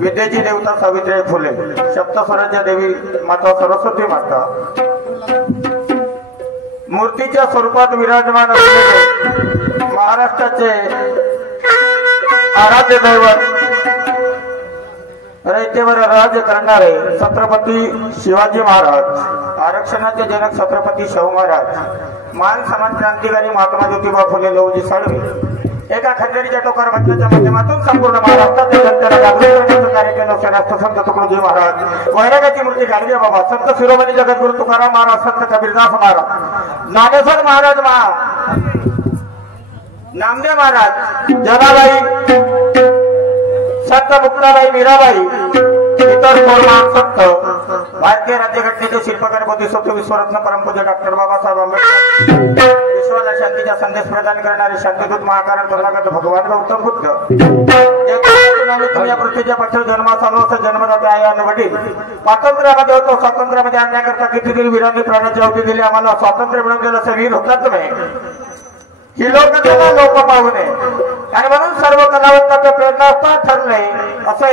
विद्येची देवता सावित्री फुले, सप्तस्वराच्या देवी माता सरस्वती माता, मूर्तीच्या स्वरूपात विराजमान असलेले महाराष्ट्राचे आराध्य दैवत, रयतेवर राज्य करणारे छत्रपती शिवाजी महाराज, आरक्षणाचे जनक छत्रपती शाहू महाराज, महान समाज क्रांतिकारी महात्मा ज्योतिबा फुले लवजी साळवे एका खंजरीच्या टोकार बंधनाच्या माध्यमातून संपूर्ण महाराष्ट्रातील जनतेला जागृत करण्याचं कार्य केलं. राष्ट्रसंत तुकडोजी महाराज, वैरागाची मूर्ती गाडगे बाबा, संत शिरोमणी जगद्गुरु तुकाराम महाराज, संत कबीरदास महाराज, ज्ञानेश्वर महाराज नामदेव महाराज, जनाबाई, संत मुक्ताबाई, मीराबाई, इतर थोर संत, भारतीय राज्यघटनेचे शिल्पकार बोधिसत्व विश्वरत्न परमपूज्य डॉक्टर बाबासाहेब आंबेडकर, विश्वाला शांतीचा संदेश प्रदान करणारे शांतिदूत महाकारण तथागत भगवान गौतम बुद्ध, या पृथ्वीच्या पक्षात जन्माचा जन्मदाते आहे आणि वडील स्वातंत्र्यामध्ये होतो, स्वातंत्र्यामध्ये आणण्याकरता कितीतरी वीरांनी प्राण्याची अवधी दिली. आम्हाला स्वातंत्र्य मिळवून दिलं असं वीर होतात तुम्ही, ही लोककला लोक पाहू नये आणि म्हणून सर्व कलावंतांच्या प्रेरणास्थान ठरले असे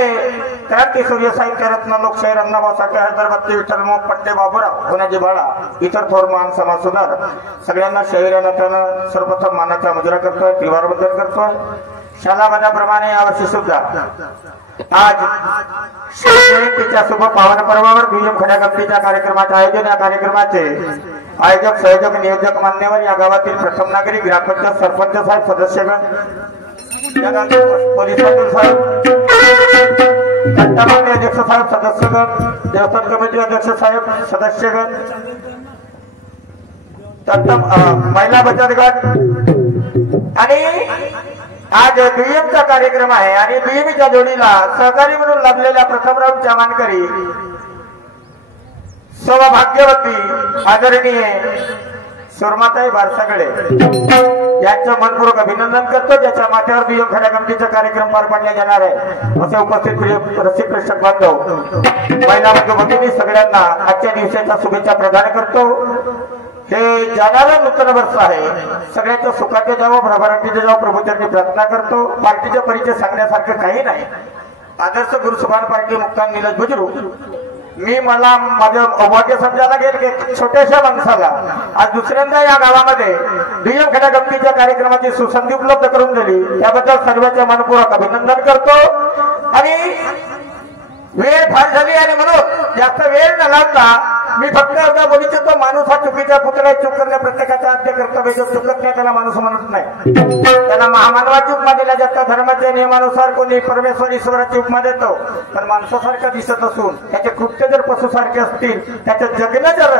क्रांती सूर्य साहित्य रत्न लोकशाही अण्णाभाऊ साठे, हैदराबादचे विठ्ठल मोह पट्टे, बाबूराव पुण्याचे बाळा, इतर थोर महान समाज सुधार सगळ्यांना शहरी नात्यानं सर्वप्रथम मानाचा मुजरा करतोय, त्रिवार वंदन करतोय. शालाबादाप्रमाणे यावर्षी सुद्धा आज शिवजयंतीच्या शुभ पावन पर्वावर दुय्यम खड्या गमतीच्या कार्यक्रमाचे आयोजन, या कार्यक्रमाचे आयोजक, संयोजक, नियोजक मान्यवर, या गावातील प्रथम नागरिक, ग्रामपंचायत सरपंच साहेब, सदस्यगण, पोलीस पाटील साहेब, घंटामागणे अध्यक्ष साहेब, सदस्यगण, देवस्थान कमिटी अध्यक्ष साहेब, सदस्यगण, महिला बचत गट आणि आज दुय्यमचा कार्यक्रम आहे आणि दुय्यमीच्या जोडीला सहकारी म्हणून लाभलेल्या प्रथम राऊंडच्या मानकरी सौभाग्यवती आदरणीय सुरमाताई बारसागळे यांचं मनपूर्वक अभिनंदन करतो, ज्याच्या माथ्यावर दुय्यम खड्या गमतीचा कार्यक्रम पार पाडला जाणार आहे. असे उपस्थित प्रिय रसिक प्रेक्षक बांधव, महिला वतीने सगळ्यांना आजच्या दिवसाच्या शुभेच्छा प्रदान करतो. हे जाणारं नूतन वर्ष आहे, सगळ्यांच्या सुखाचे जावं, भरभराटीचे जावं, प्रभूचरणी प्रार्थना करतो. पार्टीचा परिचय सांगण्यासारखं काही नाही. आदर्श गुरुसुभान पार्टी मुक्तान निलज बुजुर्ग, मी मला माझं अभाग्य समजायला गेल की छोट्याशा माणसाला आज दुसऱ्यांदा या गावामध्ये दुय्यम खड्या गमतीच्या कार्यक्रमाची सुसंधी उपलब्ध करून दिली, त्याबद्दल सर्वांचे मनपूर्वक अभिनंदन करतो. आणि वेळ फार झाली आणि म्हणून जास्त वेळ न लावता मी फक्त एवढा बोलितो तो माणूस हा चुकीचा पुतळा चूक करणे प्रत्येकाचा आद्य कर्तव्य जो चुकत नाही त्याला माणूस म्हणत नाही त्याला महामानवाची उपमा दिल्या जातात धर्माच्या नियमानुसार कोणी परमेश्वर ईश्वराची उपमा देतो पण माणसासारखं दिसत असून त्याचे कृत्य जर पशुसारखे असतील त्याचं जगणं जर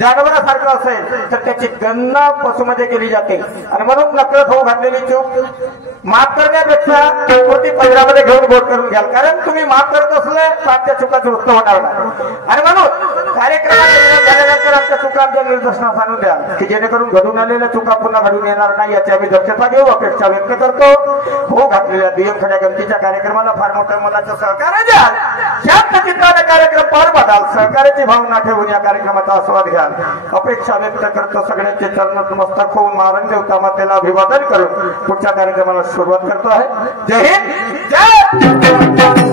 जनावरासारखं असेल तर त्याची गणना पशुमध्ये केली जाते आणि म्हणून नकळत होऊ घातलेली चूक माफ करण्यापेक्षा कोणती पंधरामध्ये घेऊन बोट करून घ्याल कारण तुम्ही माफ करत असले तर आमच्या चुका दुरुस्त होणार नाही आणि म्हणून कार्यक्रमात झाल्यानंतर आमच्या चुका आमच्या निदर्शनास आणून द्या की जेणेकरून घडून आलेल्या चुका पुन्हा घडून येणार नाही याची आम्ही दक्षता घेऊ अपेक्षा व्यक्त करतो हो घातलेल्या बियमखड्या गमतीच्या कार्यक्रमाला फार मोठ्या मनाचं सहकार्य द्याल शांत चित्ताने कार्यक्रम पार पाडाल सहकार्याची भावना ठेवून या कार्यक्रमाचा आस्वाद घ्याल अपेक्षा व्यक्त करतो सगळ्यांचे चरणात मस्तक होऊन महाराज देवता मातेला अभिवादन करून पुढच्या कार्यक्रमाला सुरुवात करतो आहे जय हिंद जय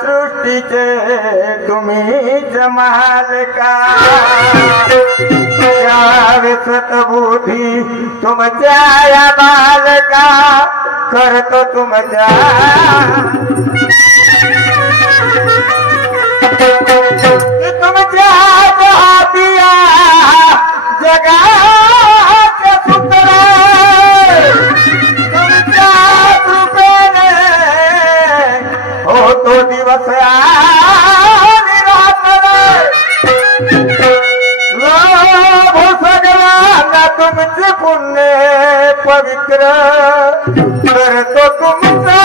सृष्टीचे तुम्ही जमाल का सतबुद्धी तुमच्या या बालका करतो तुमच्या तुमच्या जहाबिया जगाचे सूत्र तुमच्या कृपेने हो तो दिवस आणि रात्र लाभो सगळ्यांना तुमचे पुण्य पवित्र करतो तुमचा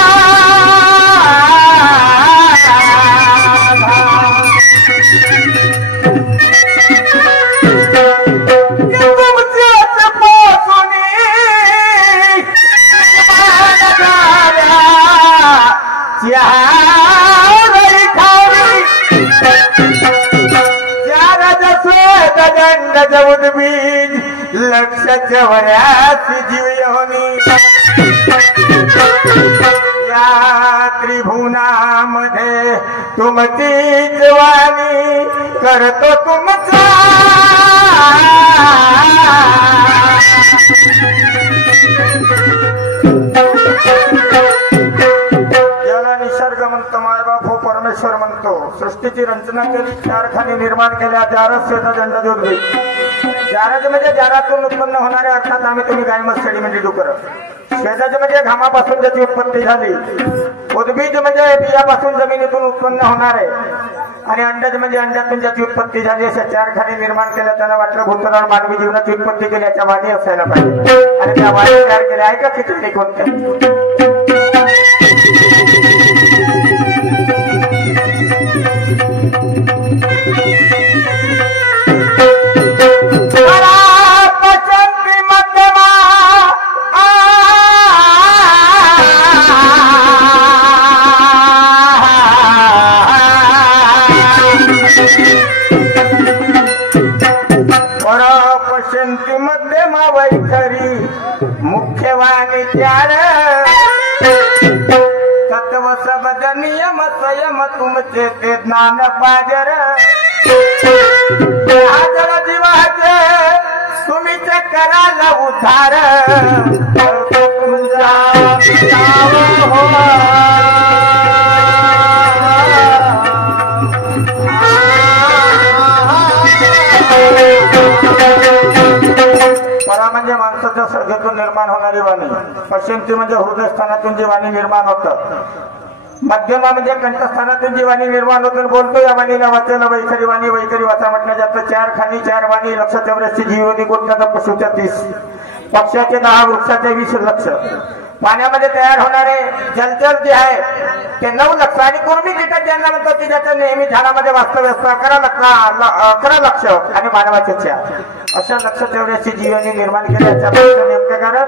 बीज लक्षाच्या वऱ्यास जीव योनी या त्रिभुवनामध्ये तुमची जवानी करतो तुमचा याला निसर्ग म्हणतो मायबाप हो परमेश्वर म्हणतो सृष्टीची रचना केली चार खाणी निर्माण केल्या जारच शेता दंड जोडली जाराचे म्हणजे जारातून उत्पन्न होणारे अर्थात आम्ही तुम्ही गायमत सेडिमेंटरी डुकर शेताचे म्हणजे घामापासून ज्याची उत्पत्ती झाली उद्बीज म्हणजे बियापासून जमिनीतून उत्पन्न होणारे आणि अंडज म्हणजे अंड्यातून ज्याची उत्पत्ती झाली अशा चार खाणी निर्माण केल्या त्यांना वाटलं भूतकाळ मानवी जीवनाची उत्पत्ती केली याच्या वाणी असायला पाहिजे आणि त्या वाणी तयार केल्या आहे का खिचडी कोणत्या प्यार तत्व सबद नियम संयम तुमचे ते ज्ञान पाजर हाजर जीवाचे तुम्हीच कराल उद्धार तुमचा हो परा म्हणजे माणसाच्या सर्गेतून निर्माण होणारी वाणी, पश्चिमती म्हणजे हृदयस्थानातून जी वाणी निर्माण होतं, मध्यमा म्हणजे कंठस्थानातून जी वाणी निर्माण होतं बोलतो या वाणीला वाचायला वैखरी वाणी वैखरी वाचा म्हटलं जातं. 4 खाली 4 वाणी, लक्ष 84 जीवनी कोट्याचा पशुच्या 30, पक्षाचे 10, वृक्षाचे 20 लक्ष. पाण्यामध्ये तयार होणारे जलचर जे आहे ते 9 लक्ष आणि कुर्मी कीटक ज्यांना म्हणतात की ज्याचं नेहमी झाडामध्ये वास्तव्य असतं 11 लक्ष आणि मानवाचे 4 अशा लक्ष 84 जीवांनी निर्माण केल्याच्या नेमकं कारण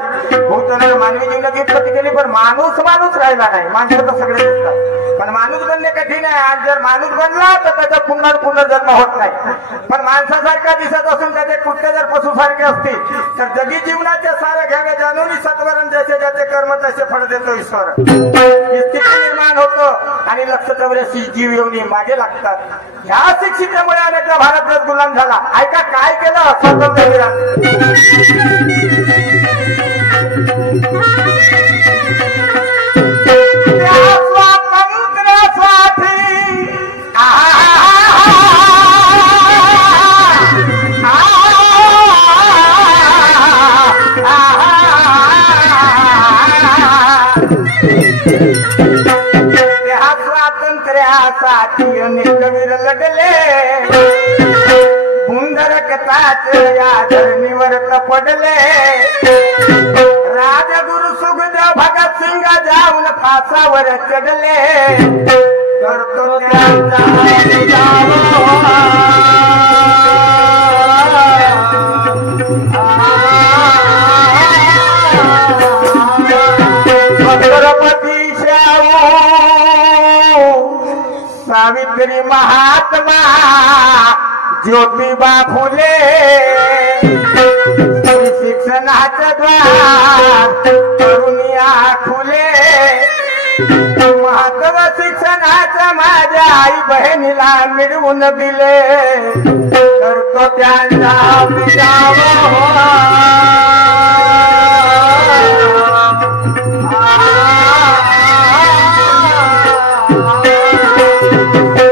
भूतलावर मानवी जीवनाची उत्पत्ती केली पण माणूस राहिला नाही. माणसं तर सगळे दिसतात पण माणूस बनणे कठीण आहे. आणि जर माणूस बनला तर त्याचा पुनर्जन्म होत नाही. पण माणसासारखा दिसत असून त्याचे कृत्य जर पशुसारखे असतील तर जगी जीवनाचे सारे घ्यावे जाणून सत्वरण जसे ज्याचे कर्म तसे फळ देतो ईश्वर. ही स्थिती निर्माण होतो आणि लक्ष 84 जीव येऊन मागे लागतात. ह्या शिक्षितेमुळे अनेकदा भारत देश गुलाम झाला. ऐका काय केलं स्वातंत्र्य स्वातंत्र्यासाठी अनेक वीर लढले पुंडरकताच या धरणीवर पडले. राजगुरु सुखदेव भगत सिंग जाऊन फासावर चढले. करतो त्यांचा छत्रपती शाहू सावित्री महात्मा ज्योतिबा फुले शिक्षणाचं द्वार तरुणिया खुले. महत्व शिक्षणाचं माझ्या आई बहिणीला मिळवून दिले. करतो त्यांचा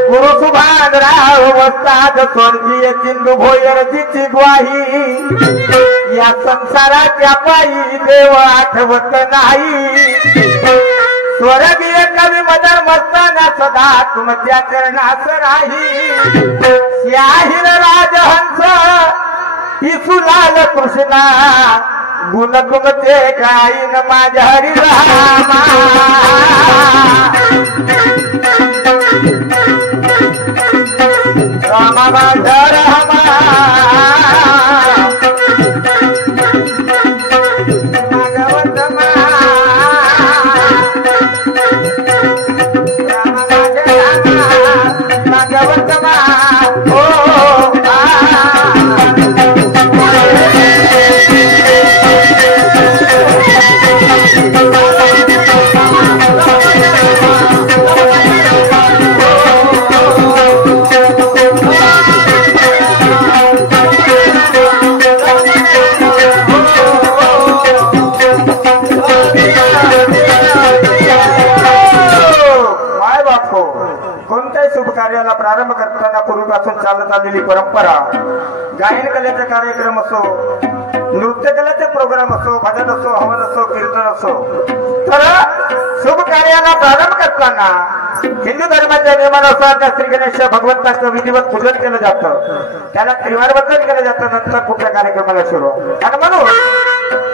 गुरु सुभाषराव वस्ताद स्वर्गीय चिंदू भोयरजीची ग्वाही. या संसाराच्या पायी देव आठवत नाही. स्वर्गीय कवी मदर मस्ताना सदा तुमच्या चरणास राही. शाहीर राजहंस इसुलाल कृष्णा गुण तुमचे गाईन माझ्या हरी रामा. रामा माझा रामा कार्याला प्रारंभ करताना पूर्वीपासून चालत आलेली परंपरा, गायन कलेचे कार्यक्रम असो, नृत्य कलेचे प्रोग्राम असो, भजन असो, हवन असो, कीर्तन असो, तर शुभ कार्याला प्रारंभ करताना हिंदू धर्माच्या नियमानुसार त्या श्री गणेश भगवंताचं विधिवत पूजन केलं जातं. त्याला त्रिवार वंदन केलं जातं. नंतर कुठल्या कार्यक्रमाला सुरुवात. आणि म्हणून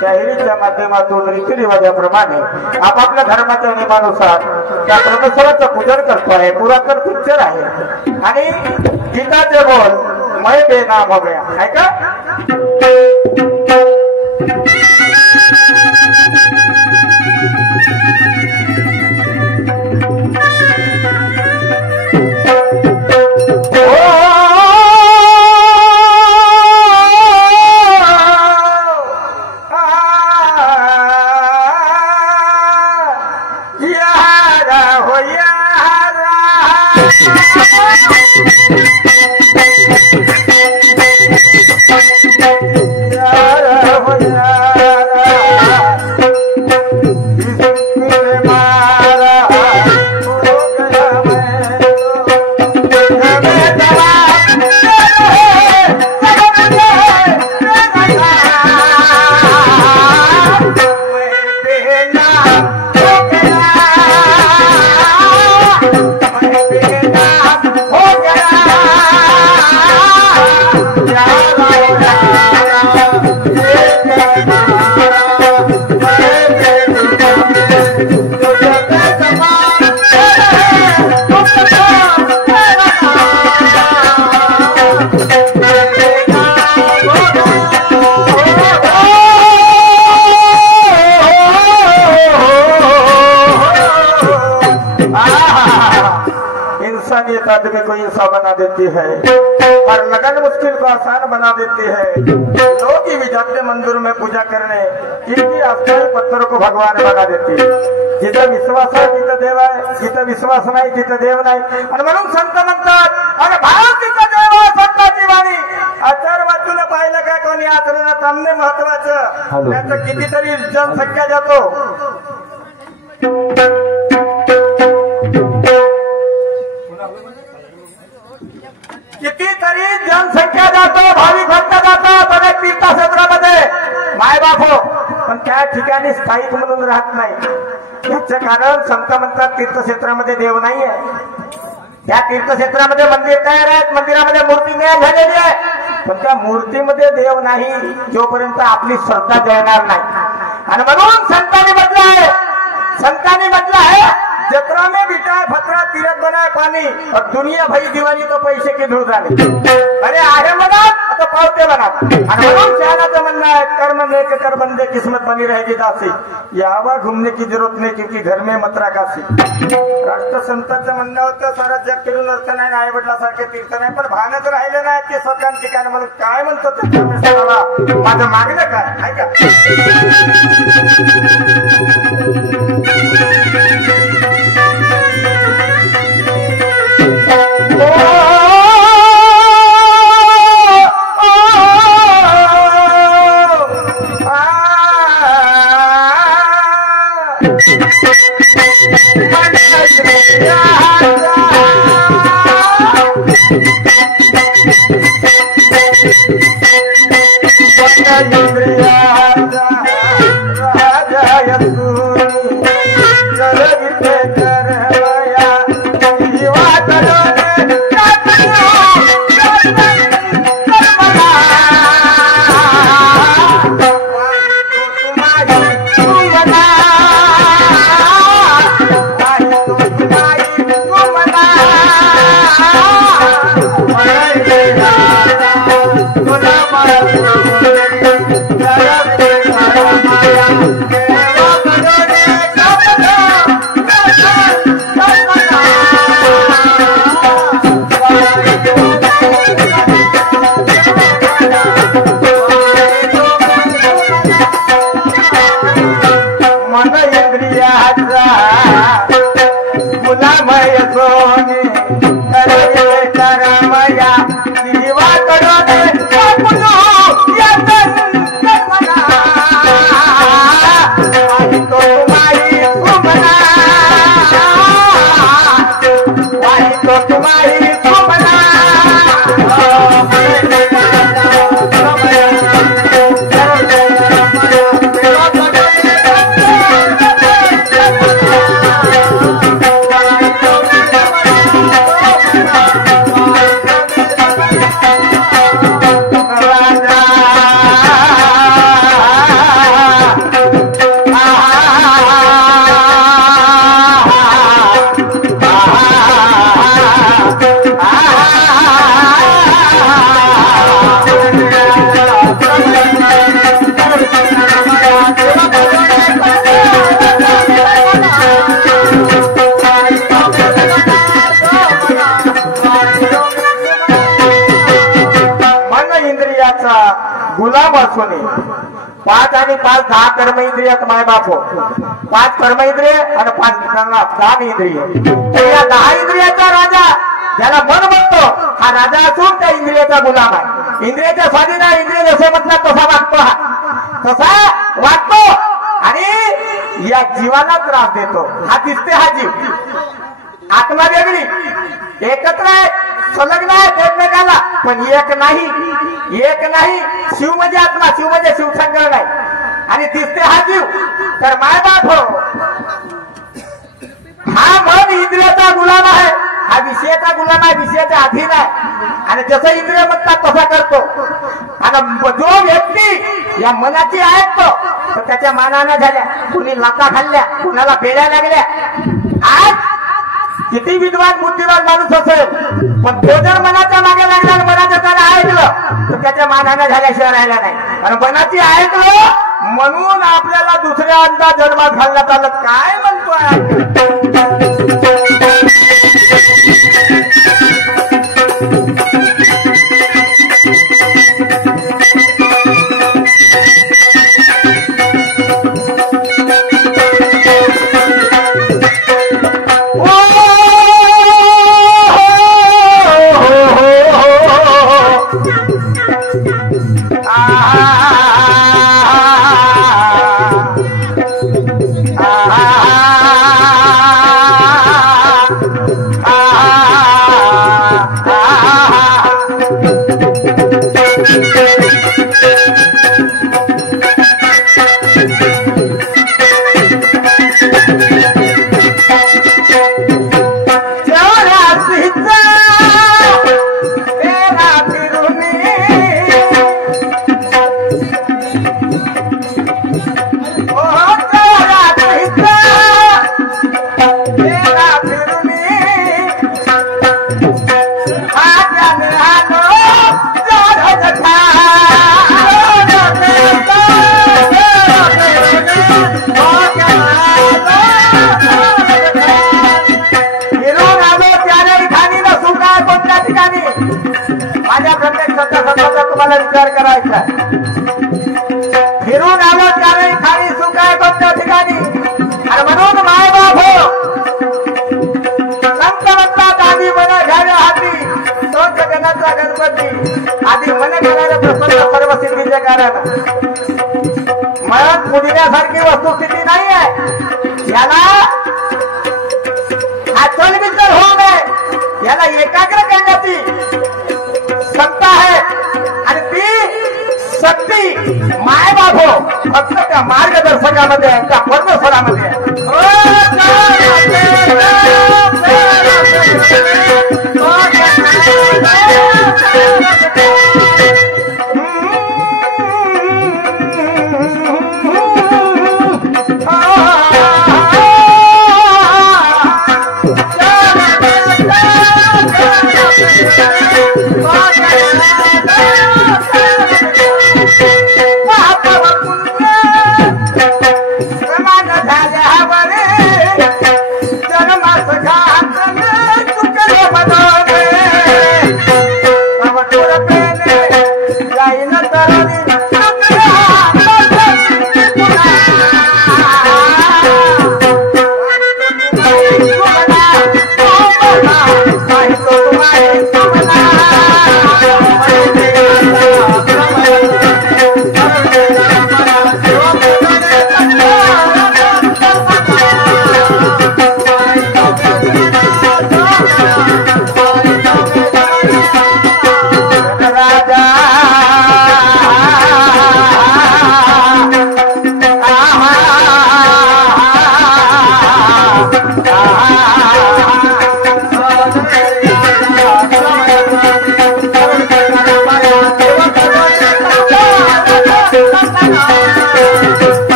शाहिरीच्या माध्यमातून रीतिरिवाजाप्रमाणे आपापल्या धर्माच्या नियमानुसार त्या परमेश्वराचं पूजन करतो आहे. पुरातन पिक्चर आहे आणि गीताचे बोल मैं बेनाम हो गया है का. आदमी को इंसान बना देती है और लगन मुश्किल को आसान बना देती है। लोग ही जाते मंदिर में पूजा करने, इनकी आस्थाई पत्थरों को भगवान बना देती है। जिथं विश्वास आहे तिथं देव आहे, जिथं विश्वास नाही तिथं देव नाही। आणि म्हणून संत म्हणतात आणि भाव तिथं देव आहे संताची वाणी। आचार वाचून पाहिलं काय कोणी आचरणात आणणे महत्वाचं, त्याचं कितीतरी जनसंख्या जातो। कितीतरी जनसंख्या जातो, भाविक भक्त जातात अनेक तीर्थक्षेत्रामध्ये माय बाप हो, पण त्या ठिकाणी स्थायिक म्हणून राहत नाही। याचं कारण संत म्हणतात तीर्थक्षेत्रामध्ये देव नाही आहे। त्या तीर्थक्षेत्रामध्ये मंदिर तयार आहेत, मंदिरामध्ये मूर्ती तयार झालेली आहे, पण त्या मूर्तीमध्ये देव नाही जोपर्यंत आपली श्रद्धा जळणार नाही। आणि म्हणून संतांनी म्हटलं आहे, संतांनी म्हटलं आहे जत्रा में बिठाए फतरा तीरथ बनाए पानी और दुनिया भाई दीवानी तो पैसे की धूल जाने। अरे आहे म्हणत तो पावते बनत। आणि म्हणून शहाणाचं म्हणणं आहे कर्म नेक कर बंदे किस्मत बनी रहेगी दासी, यावा घूमने की जरूरत नहीं क्योंकि घर में मत राखासी। राष्ट्रसंतांचं म्हणणं होतं सारा जग फिरून अर्थ नाही, आई वडिलासारखे तीर्थ नाही, पण भानच राहिले नाही ते स्वतः ठिकाण। म्हणून काय म्हणतो ते माझं मागणं काय ऐका। गुलाम असून 5 आणि 5 10 कर्म इंद्रियात माय बाप हो. 5 कर्म इंद्रिय आणि 5 ज्ञान इंद्रिय. या 10 इंद्रियाचा राजा ज्याला मन म्हणतो हा राजा असून त्या इंद्रियाचा गुलाम आहे. इंद्रियाच्या स्वाधीन आहे. इंद्रिय जसे म्हटलं तसा वागतो. हा तसा वागतो आणि या जीवाला त्रास देतो. हा दिसते हा जीव. आत्मा वेगळी एकत्र आहे, संलग्न आहे एकमेकाला, पण एक नाही. एक नाही. शिव म्हणजे आत्मा, शिव म्हणजे शिवशंकर नाही. आणि दिसते हा जीव. तर मायबाप हो, हा मन इंद्रियाचा गुलाम आहे. हा विषयाचा गुलाम आहे, विषयाच्या अधीन आहे. आणि जसं इंद्रिय म्हणतात तसा करतो. आणि जो व्यक्ती या मनाची ऐकतो तर त्याच्या मानानं झाल्या. कुणी लाथा खाल्ल्या, कुणाला पेड्या लागल्या. आज किती विद्वान बुद्धिवान माणूस असेल, पण तो जर मनाच्या मागे लागला आणि मनाचं त्याला ऐकलं तर त्याच्या मानानं झाल्याशिवाय राहिला नाही. आणि मनाची ऐकलं म्हणून आपल्याला दुसऱ्या अंदाज जन्मात घालण्यात आलं. काय म्हणतोय तुम्हाला विचार करायचा. फिरून आलो त्याने खाली सुख आहे कोणत्या ठिकाणी. आणि म्हणून मायबाप हो, संत म्हणतात आधी मन घ्याव्या हाती तोच जगण्याचा गणपती. आधी मन घ्यायला प्रसन्न सर्व सिद्धीचे कारण. मन पुढण्यासारखी वस्तुस्थिती नाही आहे. याला आचल विचल होऊ नये, याला एकाग्र करण्याची क्षमता आहे. आणि ती शक्ती मायबाप हो फक्त त्या मार्गदर्शकामध्ये आहे, त्या परमेश्वरामध्ये आहे.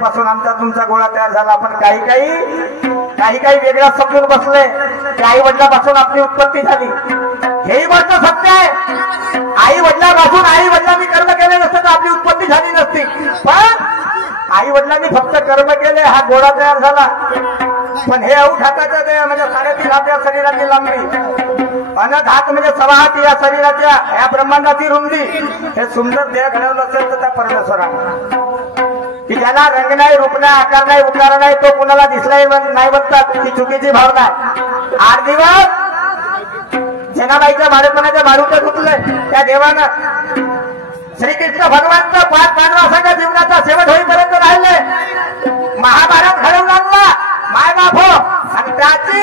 पासून आमचा तुमचा गोळा तयार झाला. आपण काही वेगळा समजून बसले की आई वडिलांपासून आपली उत्पत्ती झाली. हेही गोष्ट सत्य आहे. आई वडिलांपासून आई वडिलांनी कर्म केले नसते तर आपली उत्पत्ती झाली नसती. पण आई वडिलांनी फक्त कर्म केले, हा गोळा तयार झाला. पण हे औट हाताचं ते म्हणजे 3.5 हात या शरीराची लांबी, अनंत हात म्हणजे 6 हात या शरीराच्या या ब्रह्मांडाची रुंदी. हे सुंदर देह घडवलं असेल तर त्या परमेश्वरा की ज्याला रंग नाही, रूप नाही, आकार नाही, उकार नाही, तो कुणाला दिसलाही नाही म्हणतात ती चुकीची भावना आहे. 8 दिवस जनाबाईच्या बाळपणाच्या मारूचं धुतलंय त्या देवानं. श्रीकृष्ण भगवानचं 5 पांडवांच्या जीवनाचा शेवट होईपर्यंत राहिले. महाभारत घडवून आणला माय बाप आणि त्याची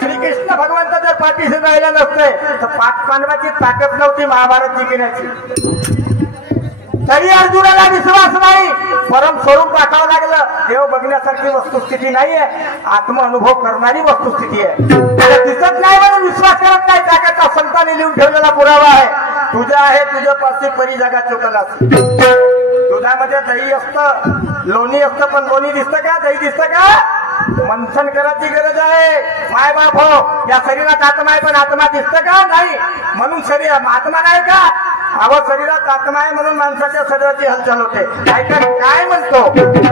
श्रीकृष्ण भगवंत जर पाठीशी राहिला नसते तर 5 पांडवाची ताकद नव्हती महाभारत जिंकण्याची. तरी अर्जुनाला विश्वास नाही, परम स्वरूप पाठावं लागलं. देव बघण्यासारखी वस्तुस्थिती नाहीये, आत्म अनुभव करणारी वस्तुस्थिती आहे. त्याला दिसत नाही म्हणून विश्वास करत नाही. त्याकरता संतांनी लिहून ठेवलेला पुरावा आहे. तुझं आहे तुझ्यापाशी परी जगा चोकलास. दुधामध्ये दही असतं, लोणी असतं, पण लोणी दिसतं का, दही दिसतं का? मंथन करायची गरज आहे. माय बाप हो, या शरीरात आत्मा आहे पण आत्मा दिसतं का? नाही. म्हणून शरीर आत्मा नाही का? अहो शरीरात आत्मा आहे म्हणून माणसाच्या शरीराची हालचाल होते. काय म्हणतो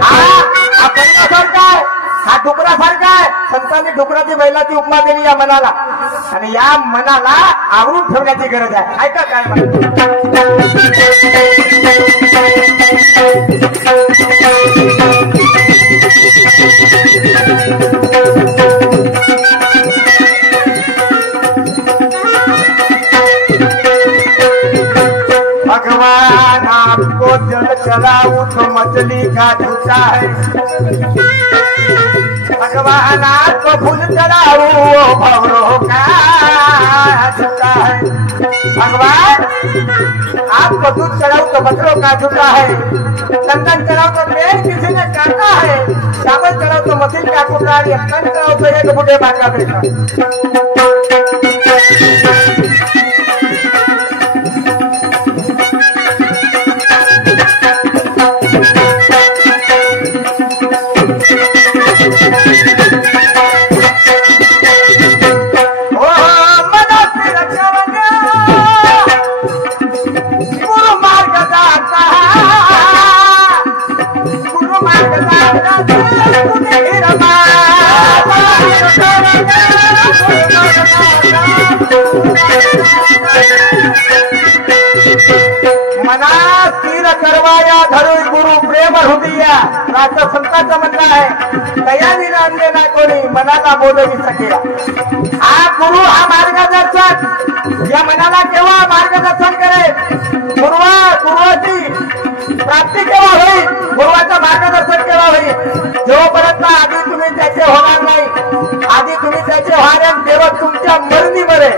हा बैलासारखा आहे, हा डुकरासारखा आहे. संतांनी डुकराची बैलाची उपमा दिली या मनाला, आणि या मनाला आवरून ठेवण्याची गरज आहे. ऐका काय म्हणतो. भगवान आपको जल चलाऊं तो मछली का झूठा है, भगवान आपको फूल चलाऊं वो भंवरों का झूठा है, भगवान आपको दूध चढ़ाऊं तो बकरों का झूठा है, चंदन चढ़ाऊं तो पेड़ किसी ने काटा है, चावल चढ़ाऊं तो मछली का टुकड़ा, तन चढ़ाऊं तो एक बूढ़े बाका बेटा. मना स्थिर करवाया धरू गुरु प्रेम हृदया. राजा संतांचं म्हणणं आहे, तयारी आणले नाही कोणी मनाला बोलवी सकेला. हा गुरु हा मार्गदर्शक या मनाला केव्हा मार्गदर्शन करेल? गुरुवाची प्राप्ती केव्हा होईल? गुरुवाचं मार्गदर्शन केव्हा होईल? जोपर्यंत आधी तुम्ही त्याचे होणार नाही, आधी तुम्ही त्याचे व्हाल तेव्हा तुमच्या मर्जी मरे.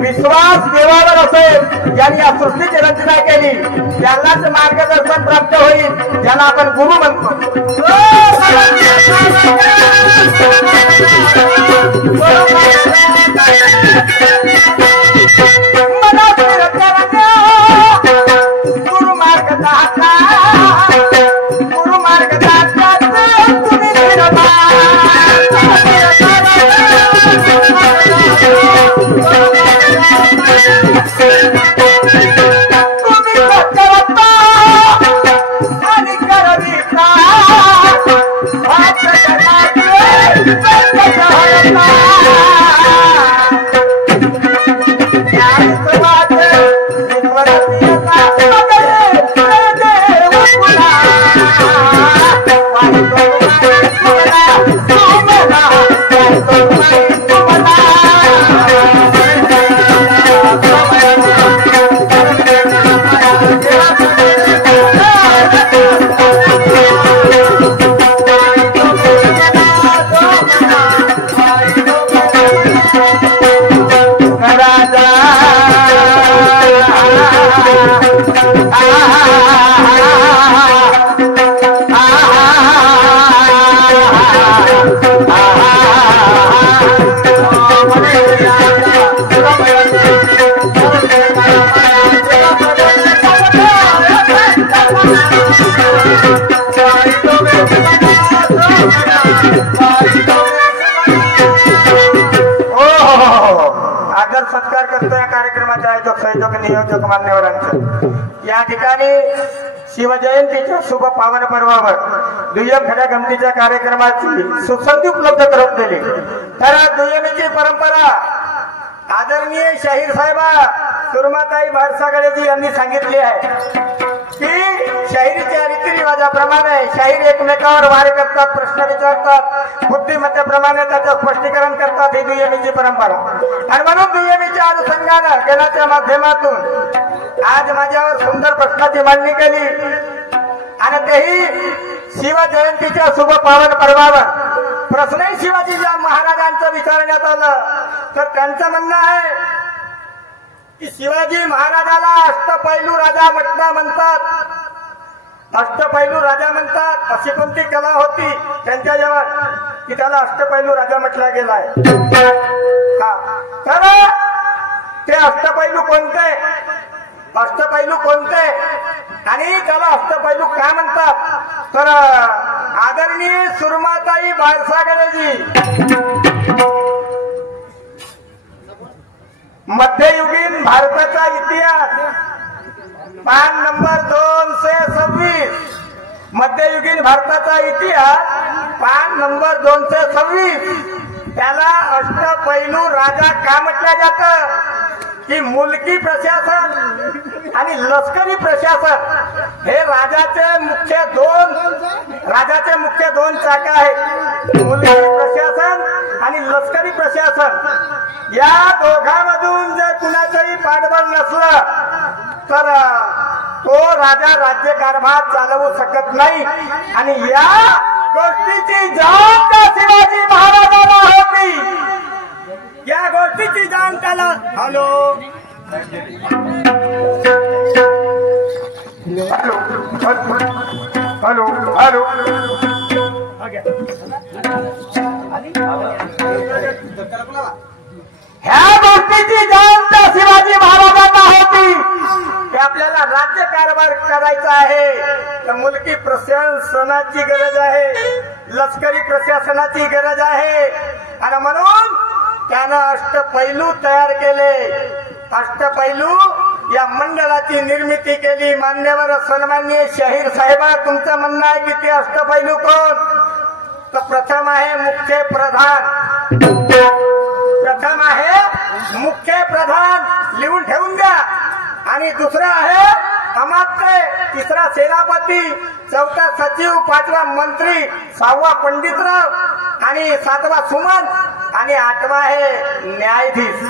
विश्वास देवावर असेल ज्यांनी या सृष्टीची रचना केली त्यालाच मार्गदर्शन प्राप्त होईल, ज्याला आपण गुरु म्हणतो. गुरु मार्ग दाता, गुरु मार्ग दाता तुम्ही सत्कार करतो या कार्यक्रमाचे आयोजक संयोजक मान्यवरांचं. या ठिकाणी शिवजयंतीच्या शुभ पावन पर्वावर दुय्यम खड्या गमतीच्या कार्यक्रमाची सुसंधी उपलब्ध करून दिली। तर दुय्यमीची परंपरा आदरणीय शाहीर साहेबा सुरमाताई भारसागळेजी यांनी सांगितली आहे की शाहिरीच्या रीतिरिवाजाप्रमाणे शाहीर एकमेकावर वार करतात, प्रश्न विचारतात, बुद्धिमत्तेप्रमाणे त्याचं स्पष्टीकरण करतात। ही दुय्यमीची परंपरा आणि म्हणून दुय्यमीच्या अनुषंगानं गणाच्या माध्यमातून आज माझ्यावर सुंदर प्रश्नाची मांडणी केली आणि तेही शिवजयंतीच्या शुभ पावन पर्वावर प्रश्नही शिवाजी महाराजांचं विचारण्यात आलं। तर त्यांचं म्हणणं आहे की शिवाजी महाराजाला अष्टपैलू राजा म्हणतात। अष्टपैलू राजा म्हणतात अशी कोणती कला होती त्यांच्याजवळ की त्याला अष्टपैलू राजा म्हटला गेलाय? तर ते अष्टपैलू कोणते, अष्टपैलू कोणते आणि त्याला अष्टपैलू का म्हणतात? तर आदरणीय सुरमाताई भारसागळेजी मध्ययुगीन भारताचा इतिहास पान नंबर 226, मध्ययुगीन भारताचा इतिहास पान नंबर 226, त्याला अष्टपैलू राजा का म्हटलं जातं की मुलकी प्रशासन आणि लष्करी प्रशासन हे राजाचे मुख्य दोन चाक आहेत। मुलकी प्रशासन आणि लष्करी प्रशासन या दोघांमधून जर कुणाचंही पाठबळ नसलं तर तो राजा राज्यकारभार चालवू शकत नाही आणि या गोष्टीची जाण त्या शिवाजी महाराजांना होती। या गोष्टीची जाण त्याला हॅलो हॅलो हॅलो ह्या गोष्टीची जाण त्या शिवाजी महाराजांना होती की आपल्याला राज्यकारभार करायचा आहे तर मुलकी प्रशासनाची गरज आहे, लष्करी प्रशासनाची गरज आहे आणि म्हणून त्यानं अष्टपैलू तयार केले। अष्टपैलू या मंडळाची निर्मिती केली। मान्यवर सन्माननीय शाहीर साहेबा तुमचं म्हणणं आहे की ते अष्टपैलू कोण? तर प्रथम आहे मुख्य प्रधान, प्रथम आहे मुख्य प्रधान लिहून ठेवून द्या आणि दुसरा आहे अमात्य, तिसरा सेनापती, चौथा सचिव, पाचवा मंत्री, सहावा पंडितराव आणि सातवा सुमन आणि आठवा आहे न्यायाधीश।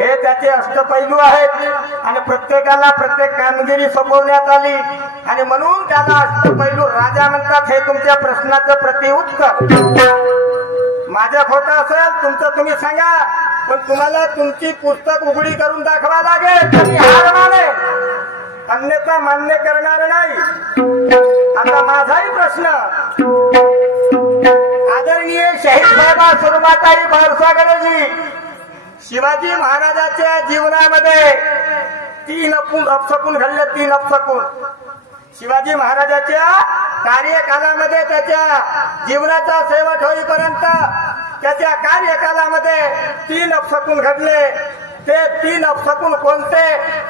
हे त्याचे अष्टपैलू आहेत आणि प्रत्येकाला प्रत्येक कामगिरी सोपवण्यात आली आणि म्हणून त्याला अष्टपैलू राजा म्हणतात। हे तुमच्या प्रश्नाचं प्रतिउत्तर। माझं खोटं असेल तुमचं तुम्ही सांगा, पण तुम्हाला तुमची पुस्तक उघडी करून दाखवा लागेल तर मी हार मानेन, अन्यथा मान्य करणार नाही। आता माझाही प्रश्न आदरणीय शाहीर साहेबा सुरमाताई भारसागळेजी शिवाजी महाराजांच्या जीवनामध्ये 3 अपशकुन घडले। 3 अपशकुन शिवाजी महाराजांच्या कार्यकालामध्ये त्याच्या जीवनाचा शेवट होईपर्यंत त्याच्या कार्यकालामध्ये 3 अपशकुन घडले। ते 3 अपशकुन कोणते,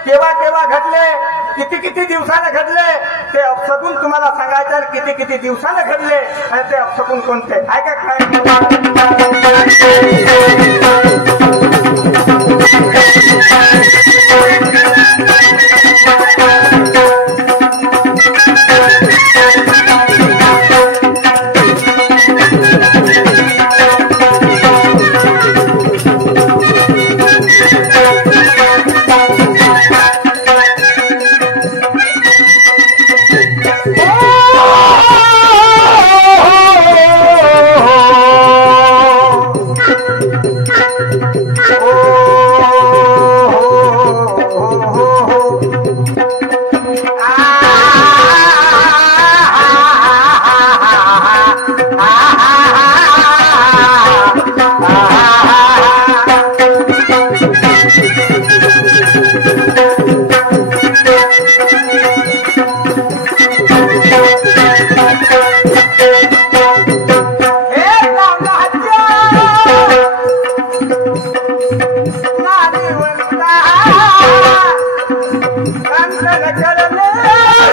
केव्हा केव्हा घडले, किती किती दिवसाने घडले ते अपशकुन तुम्हाला सांगायचं आणि किती किती दिवसाने घडले आणि ते अपशकुन कोणते ऐका काय।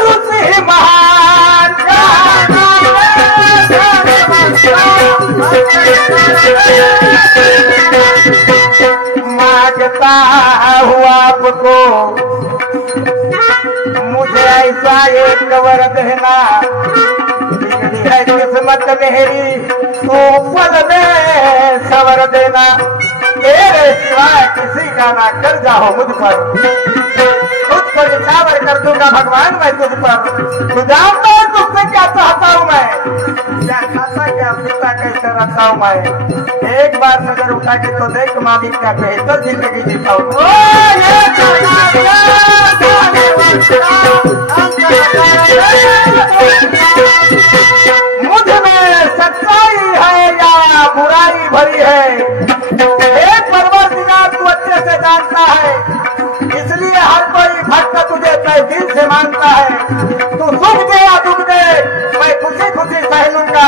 उसी महान मांगता हूँ आपको मुझे ऐसा एक वर देना बिगड़ी है किस्मत मेरी तो पल में सवर देना तेरे सिवाय किसी का ना कर जाओ मुझ पर खुद को निछावर कर दूंगा भगवान मैं तुझ पर तू जानता है तुझसे क्या चाहता हूँ मैं क्या खाता क्या पीता कैसे रहता हूँ मैं एक बार नजर उठा के तो देख मालिक का बेहतर जिंदगी जीता हूँ मुझ में सच्चाई है या बुराई भरी है एक परवरदिगार तू अच्छे से जानता है इसलिए हर कोई भक्त तुझे तय दिल से मानता है तू सुख दे या दुख दे मैं खुशी खुशी सह लूंगा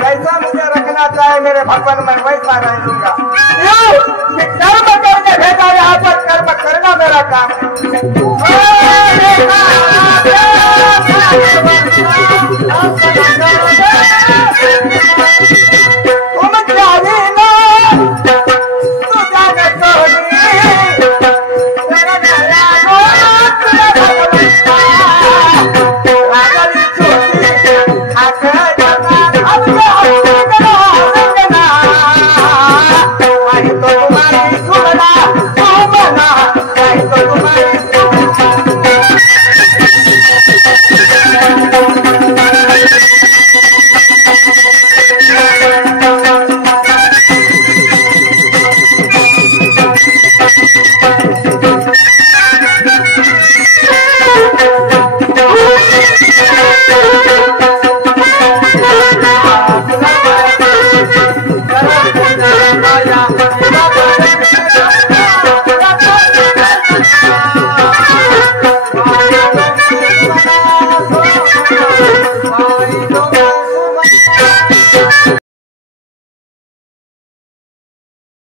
जैसा मुझे रखना चाहे मेरे भगवान मैं वैसा रह लूंगा कि कर्म करके भेजा यहाँ पर कर्म करना मेरा काम तुम जाने ना तू जाने